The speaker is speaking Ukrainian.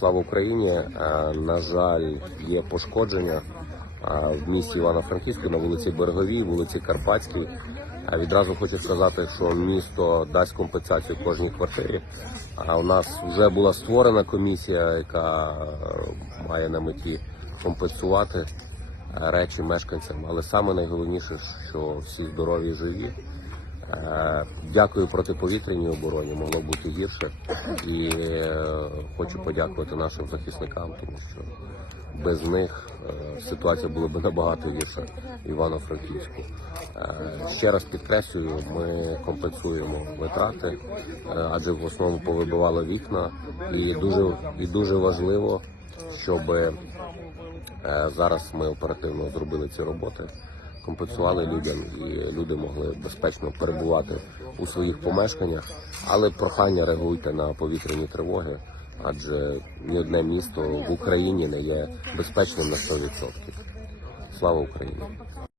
Слава Україні! Е, На жаль, є пошкодження е, в місті Івано-Франківську на вулиці Береговій, вулиці Карпатській. Е, Відразу хочу сказати, що місто дасть компенсацію кожній квартирі. А у нас вже була створена комісія, яка е, має на меті компенсувати речі мешканцям. Але саме найголовніше, що всі здорові і живі. Е, Дякую протиповітряній обороні, могло бути гірше. І е, хочу подякувати нашим захисникам, тому що без них е, ситуація була б набагато гірша Івано-Франківську. Ще раз підкреслюю, ми компенсуємо витрати, адже в основному повибивало вікна. І дуже, і дуже важливо, щоб зараз ми оперативно зробили ці роботи компенсували людям, і люди могли безпечно перебувати у своїх помешканнях. Але прохання реагуйте на повітряні тривоги, адже ні одне місто в Україні не є безпечним на 100%. Слава Україні!